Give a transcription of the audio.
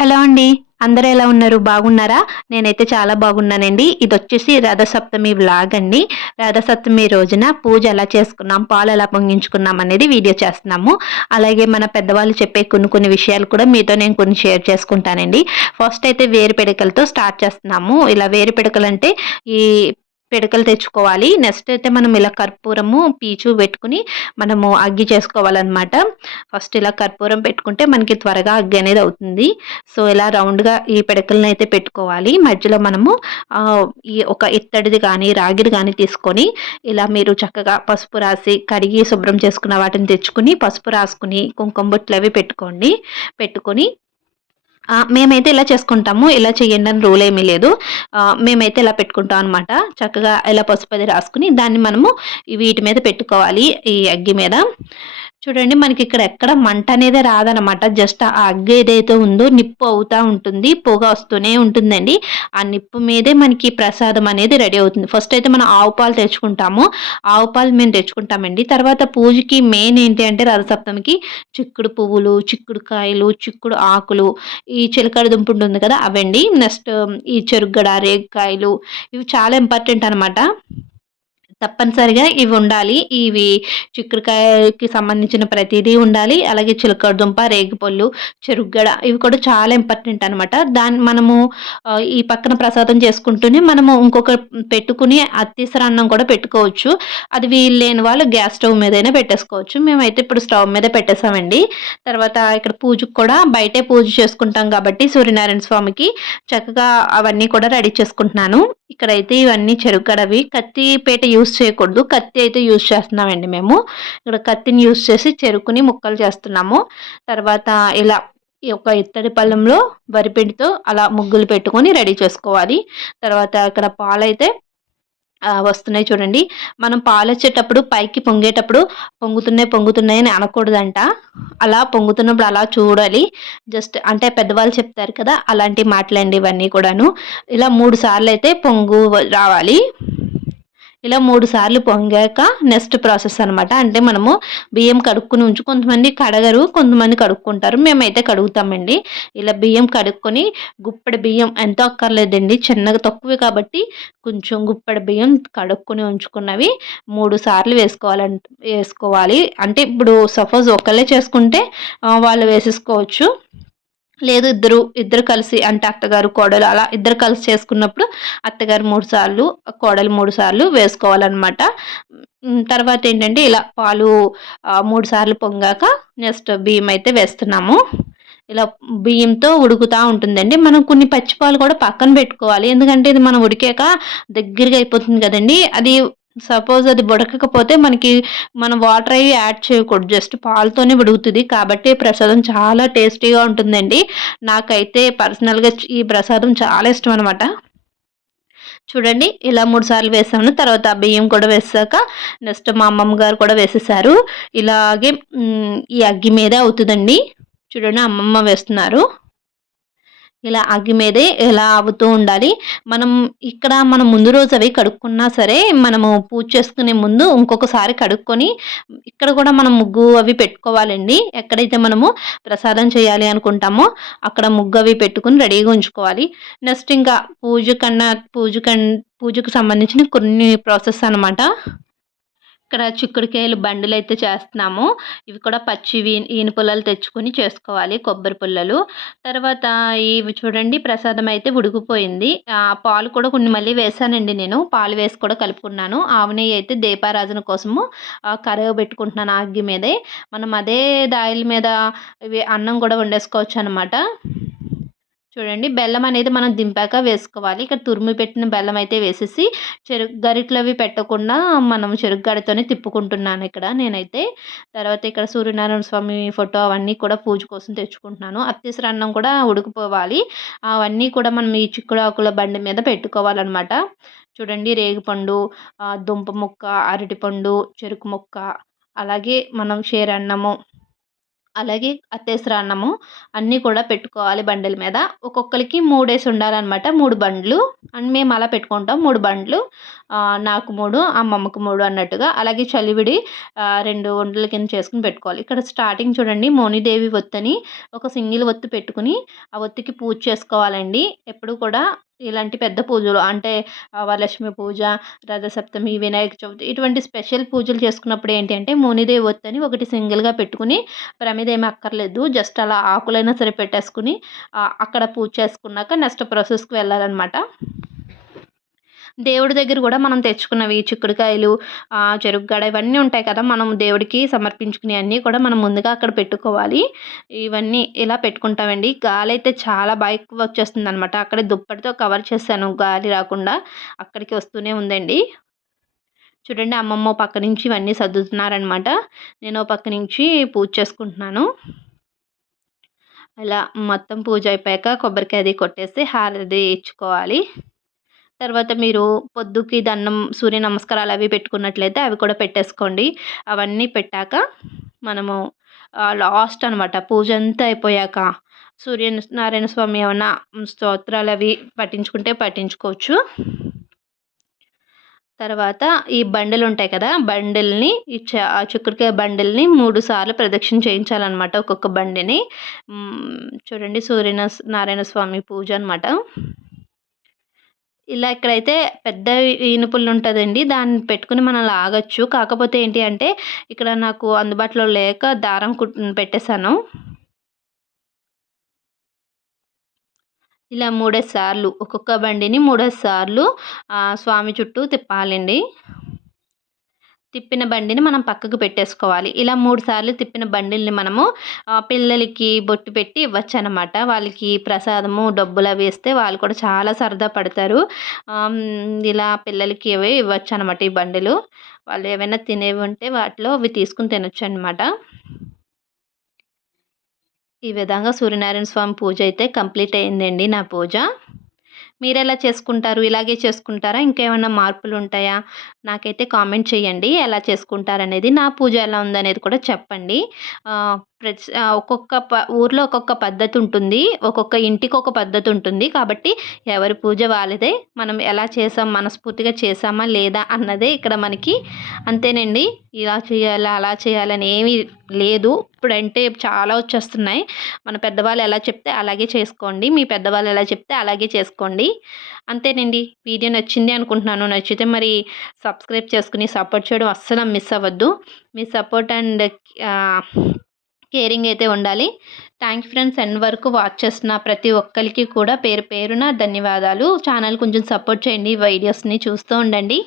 Hello అండి అందరూ ఎలా ఉన్నారు? బాగున్నారా? నేనైతే చాలా బాగున్నానండి. ఇది వచ్చేసి రథసప్తమి వ్లాగ్ అండి. రథసప్తమి రోజున పూజ ఎలా చేసుకున్నాం పాలు ఎలా పొంగించుకున్నాం అనేది వీడియో చేస్తున్నాము. అలాగే మన పెద్దవాళ్ళు చెప్పే కొన్ని కొన్ని విషయాలు కూడా మీతో నేను కొన్ని షేర్ చేసుకుంటానండి. ఫస్ట్ అయితే వేరు పిడకలతో స్టార్ట్ చేస్తున్నాము. ఇలా వేరు పిడకలు అంటే ఈ పిడకలు తెచ్చుకోవాలి. నెక్స్ట్ అయితే మనం ఇలా కర్పూరము పీచు పెట్టుకుని మనము అగ్గి చేసుకోవాలన్నమాట. ఫస్ట్ ఇలా కర్పూరం పెట్టుకుంటే మనకి త్వరగా అగ్గి అనేది అవుతుంది. సో ఇలా రౌండ్గా ఈ పిడకలను అయితే పెట్టుకోవాలి. మధ్యలో మనము ఈ ఒక ఇత్తడిది కానీ రాగిది కానీ తీసుకొని ఇలా మీరు చక్కగా పసుపు రాసి కడిగి శుభ్రం చేసుకున్న వాటిని తెచ్చుకుని పసుపు రాసుకుని కుంకుమ బొట్లు అవి పెట్టుకోండి. పెట్టుకొని మేమైతే ఇలా చేసుకుంటాము. ఇలా చేయండి అని రూల్ ఏమీ లేదు. మేమైతే ఇలా పెట్టుకుంటాం అనమాట చక్కగా ఇలా అది రాసుకుని దాన్ని మనము వీటి మీద పెట్టుకోవాలి. ఈ అగ్గి మీద. చూడండి మనకి ఇక్కడ ఎక్కడ మంట అనేది రాదనమాట జస్ట్ ఆ అగ్గి ఏదైతే ఉందో నిప్పు అవుతూ ఉంటుంది పొగ వస్తూనే ఉంటుందండి. ఆ నిప్పు మీదే మనకి ప్రసాదం అనేది రెడీ అవుతుంది. ఫస్ట్ అయితే మనం ఆవు పాలు తెచ్చుకుంటాము. ఆవు పాలు మేము తెచ్చుకుంటామండి. తర్వాత పూజకి మెయిన్ ఏంటి అంటే రథసప్తమికి చిక్కుడు పువ్వులు చిక్కుడు కాయలు చిక్కుడు ఆకులు ఈ చిలకడ దుంపు ఉంటుంది కదా అవండి. నెక్స్ట్ ఈ చెరుగడ రేగికాయలు ఇవి చాలా ఇంపార్టెంట్ అనమాట తప్పనిసరిగా ఇవి ఉండాలి. ఇవి చిక్కుడుకాయకి సంబంధించిన ప్రతిదీ ఉండాలి. అలాగే చిలకడ దుంప రేగిపళ్ళు చెరుగ్గడ ఇవి కూడా చాలా ఇంపార్టెంట్ అనమాట దాన్ని మనము ఈ పక్కన ప్రసాదం చేసుకుంటూనే మనము ఇంకొక పెట్టుకుని అత్తీసర అన్నం కూడా పెట్టుకోవచ్చు. అది వీలు లేని వాళ్ళు గ్యాస్ స్టవ్ మీదైనా పెట్టేసుకోవచ్చు. మేమైతే ఇప్పుడు స్టవ్ మీద పెట్టేసామండి. తర్వాత ఇక్కడ పూజకు కూడా బయటే పూజ చేసుకుంటాం కాబట్టి సూర్యనారాయణ స్వామికి చక్కగా అవన్నీ కూడా రెడీ చేసుకుంటున్నాను. ఇక్కడైతే ఇవన్నీ చెరుకడవి కత్తి పేట యూస్ చేయకూడదు. కత్తి అయితే యూస్ చేస్తున్నామండి మేము. ఇక్కడ కత్తిని యూస్ చేసి చెరుకుని ముక్కలు చేస్తున్నాము. తర్వాత ఇలా ఒక ఇత్తడి పళ్ళెంలో వరిపిండితో అలా ముగ్గులు పెట్టుకొని రెడీ చేసుకోవాలి. తర్వాత ఇక్కడ పాలైతే వస్తున్నాయి చూడండి. మనం పాలు వచ్చేటప్పుడు పైకి పొంగేటప్పుడు పొంగుతున్నాయి పొంగుతున్నాయి అని అనకూడదంట. అలా పొంగుతున్నప్పుడు అలా చూడాలి. జస్ట్ అంటే పెద్దవాళ్ళు చెప్తారు కదా అలాంటి మాటలండి ఇవన్నీ కూడాను. ఇలా మూడు సార్లు అయితే పొంగు రావాలి. ఇలా మూడు సార్లు పొంగాక నెక్స్ట్ ప్రాసెస్ అనమాట అంటే మనము బియ్యం కడుక్కుని ఉంచు కొంతమంది కడగరు కొంతమంది కడుక్కుంటారు. మేమైతే కడుగుతామండి. ఇలా బియ్యం కడుక్కొని గుప్పడి బియ్యం ఎంతో అక్కర్లేదండి. చిన్నగా తక్కువే కాబట్టి కొంచెం గుప్పడి బియ్యం కడుక్కొని ఉంచుకున్నవి మూడు సార్లు వేసుకోవాలంట వేసుకోవాలి. అంటే ఇప్పుడు సపోజ్ ఒకళ్ళే చేసుకుంటే వాళ్ళు వేసేసుకోవచ్చు. లేదు ఇద్దరు ఇద్దరు కలిసి అంటే అత్తగారు కోడలు అలా ఇద్దరు కలిసి చేసుకున్నప్పుడు అత్తగారు మూడు సార్లు కోడలు మూడు సార్లు వేసుకోవాలన్నమాట. తర్వాత ఏంటంటే ఇలా పాలు మూడు సార్లు పొంగాక నెక్స్ట్ బియ్యం అయితే వేస్తున్నాము. ఇలా బియ్యంతో ఉడుకుతూ ఉంటుందండి. మనం కొన్ని పచ్చిపాలు కూడా పక్కన పెట్టుకోవాలి. ఎందుకంటే ఇది మనం ఉడికాక దగ్గరగా అయిపోతుంది కదండి. అది సపోజ్ అది ఉడకకపోతే మనకి మనం వాటర్ అవి యాడ్ చేయకూడదు జస్ట్ పాలతోనే ఉడుకుతుంది. కాబట్టి ప్రసాదం చాలా టేస్టీగా ఉంటుందండి. నాకైతే పర్సనల్గా ఈ ప్రసాదం చాలా ఇష్టం అనమాట చూడండి ఇలా మూడు సార్లు వేసాను. తర్వాత బియ్యం కూడా వేసాక నెక్స్ట్ మా అమ్మమ్మ గారు కూడా వేసేసారు. ఇలాగే ఈ అగ్గి మీదే అవుతుందండి. చూడండి అమ్మమ్మ వేస్తున్నారు. ఇలా అగ్గి మీదే ఇలా అవుతూ ఉండాలి. మనం ఇక్కడ మనం ముందు రోజు అవి కడుక్కున్నా సరే మనము పూజ చేసుకునే ముందు ఇంకొకసారి కడుక్కొని ఇక్కడ కూడా మనం ముగ్గు అవి పెట్టుకోవాలండి. ఎక్కడైతే మనము ప్రసాదం చేయాలి అనుకుంటామో అక్కడ ముగ్గు అవి పెట్టుకుని రెడీగా ఉంచుకోవాలి. నెక్స్ట్ ఇంకా పూజ కన్నా పూజ కన్ పూజకు సంబంధించిన కొన్ని ప్రాసెస్ అనమాట ఇక్కడ చిక్కుడుకాయలు బండులు అయితే చేస్తున్నాము. ఇవి కూడా పచ్చివి ఈన పుల్లలు తెచ్చుకొని చేసుకోవాలి కొబ్బరి పుల్లలు. తర్వాత ఇవి చూడండి ప్రసాదం అయితే ఉడికిపోయింది. పాలు కూడా కొన్ని మళ్ళీ వేసానండి నేను. పాలు వేసి కూడా కలుపుకున్నాను. ఆవు అయితే దీపారాజన కోసము కరవ పెట్టుకుంటున్నాను అగ్గి మీదే. మనం అదే దాయిల మీద అన్నం కూడా వండేసుకోవచ్చు అనమాట చూడండి బెల్లం అనేది మనం దింపాక వేసుకోవాలి. ఇక్కడ తురిమి పెట్టిన బెల్లం అయితే వేసేసి చెరుకు గరిట్లు అవి పెట్టకుండా మనం చెరుకు గడితోనే తిప్పుకుంటున్నాను ఇక్కడ నేనైతే. తర్వాత ఇక్కడ సూర్యనారాయణ స్వామి ఫోటో అవన్నీ కూడా పూజ కోసం తెచ్చుకుంటున్నాను. అత్యసర అన్నం కూడా ఉడికిపోవాలి. అవన్నీ కూడా మనం ఈ చిక్కుడు ఆకుల బండి మీద పెట్టుకోవాలన్నమాట. చూడండి రేగిపండు దుంప ముక్క అరటిపండు చెరుకు ముక్క అలాగే మనం షేర్ అన్నము అలాగే అత్తేసర అన్నము అన్నీ కూడా పెట్టుకోవాలి బండిల మీద. ఒక్కొక్కరికి మూడేసి ఉండాలన్నమాట. మూడు బండ్లు. అండ్ మేము అలా పెట్టుకుంటాం. మూడు బండ్లు. నాకు మూడు అమ్మమ్మకు మూడు అన్నట్టుగా. అలాగే చలివిడి రెండు వంటల కింద చేసుకుని పెట్టుకోవాలి. ఇక్కడ స్టార్టింగ్ చూడండి. మోనిదేవి ఒత్తని ఒక సింగిల్ ఒత్తు పెట్టుకుని ఆ ఒత్తికి పూజ చేసుకోవాలండి. ఎప్పుడు కూడా ఇలాంటి పెద్ద పూజలు అంటే వరలక్ష్మి పూజ రథసప్తమి వినాయక చవితి ఇటువంటి స్పెషల్ పూజలు చేసుకున్నప్పుడు ఏంటి అంటే మునిదేవి ఒత్తని ఒకటి సింగిల్గా పెట్టుకుని ప్రమిదేమి అక్కర్లేదు జస్ట్ అలా ఆకులైనా సరే పెట్టేసుకుని అక్కడ పూజ చేసుకున్నాక నెక్స్ట్ ప్రాసెస్కి వెళ్ళాలన్నమాట. దేవుడి దగ్గర కూడా మనం తెచ్చుకున్నవి చిక్కుడుకాయలు చెరుకుగడ ఇవన్నీ ఉంటాయి కదా మనం దేవుడికి సమర్పించుకునే అన్నీ కూడా మనం ముందుగా అక్కడ పెట్టుకోవాలి. ఇవన్నీ ఇలా పెట్టుకుంటామండి. గాలి అయితే చాలా బాగా ఎక్కువ వచ్చేస్తుంది అనమాట అక్కడ దుప్పటితో కవర్ చేశాను. గాలి రాకుండా అక్కడికి వస్తూనే ఉందండి. చూడండి అమ్మమ్మ పక్క నుంచి ఇవన్నీ సర్దుతున్నారనమాట నేను పక్క నుంచి పూజ చేసుకుంటున్నాను. ఇలా మొత్తం పూజ అయిపోయాక కొబ్బరికాయ అది కొట్టేసి హారది ఇచ్చుకోవాలి. తర్వాత మీరు పొద్దుకి దండం సూర్య నమస్కారాలు అవి పెట్టుకున్నట్లయితే అవి కూడా పెట్టేసుకోండి. అవన్నీ పెట్టాక మనము లాస్ట్ అనమాట పూజ అంతా అయిపోయాక సూర్య నారాయణ స్వామి ఏమన్నా స్తోత్రాలు అవి పట్టించుకుంటే పట్టించుకోవచ్చు. తర్వాత ఈ బండిలు ఉంటాయి కదా బండిల్ని ఈ ఆ చిక్కుడుకాయ బండిల్ని మూడు సార్లు ప్రదక్షిణ చేయించాలన్నమాట ఒక్కొక్క బండిని. చూడండి సూర్య నారాయణ స్వామి పూజ అనమాట ఇలా ఇక్కడైతే పెద్ద ఇనుపులు ఉంటుందండి దాన్ని పెట్టుకుని మనం లాగచ్చు. కాకపోతే ఏంటి అంటే ఇక్కడ నాకు అందుబాటులో లేక దారం కుట్ పెట్టేశాను. ఇలా మూడేసి సార్లు ఒక్కొక్క బండిని మూడేసి సార్లు స్వామి చుట్టూ తిప్పాలండి. తిప్పిన బండిని మనం పక్కకు పెట్టేసుకోవాలి. ఇలా మూడు సార్లు తిప్పిన బండిల్ని మనము పిల్లలకి బొట్టు పెట్టి ఇవ్వచ్చు అనమాట వాళ్ళకి ప్రసాదము డబ్బులు వేస్తే వాళ్ళు కూడా చాలా సరదా పడతారు. ఇలా పిల్లలకి ఇవి ఇవ్వచ్చు అనమాట ఈ బండిలు. వాళ్ళు ఏమైనా తినేవి ఉంటే వాటిలో అవి తీసుకుని తినొచ్చు అనమాట ఈ విధంగా సూర్యనారాయణ స్వామి పూజ అయితే కంప్లీట్ అయిందండి నా పూజ. మీరు ఎలా చేసుకుంటారు? ఇలాగే చేసుకుంటారా? ఇంకేమైనా మార్పులు ఉంటాయా నాకైతే కామెంట్ చేయండి. ఎలా చేసుకుంటారనేది నా పూజ ఎలా ఉందనేది కూడా చెప్పండి. ప్రతి ఒక్కొక్క ప ఊర్లో ఒక్కొక్క పద్ధతి ఉంటుంది ఒక్కొక్క ఇంటికి ఒక పద్ధతి ఉంటుంది కాబట్టి ఎవరి పూజ వాళ్ళదే. మనం ఎలా చేసాం? మనస్ఫూర్తిగా చేసామా? లేదా? అన్నదే ఇక్కడ మనకి అంతేనండి. ఇలా చేయాలా? అలా చేయాలని ఏమీ లేదు. ఇప్పుడంటే చాలా వచ్చేస్తున్నాయి. మన పెద్దవాళ్ళు ఎలా చెప్తే అలాగే చేసుకోండి. మీ పెద్దవాళ్ళు ఎలా చెప్తే అలాగే చేసుకోండి. అంతేనండి. వీడియో నచ్చింది అనుకుంటున్నాను. నచ్చితే మరి సబ్స్క్రైబ్ చేసుకుని సపోర్ట్ చేయడం అస్సలు మిస్ అవ్వద్దు. మీ సపోర్ట్ అండ్ కేరింగ్ అయితే ఉండాలి. Thank friends. ఎండ్ వరకు వాచ్ చేస్తున్న ప్రతి ఒక్కరికి కూడా పేరు పేరున ధన్యవాదాలు. ఛానల్ కొంచెం సపోర్ట్ చేయండి. వీడియోస్ని చూస్తూ ఉండండి.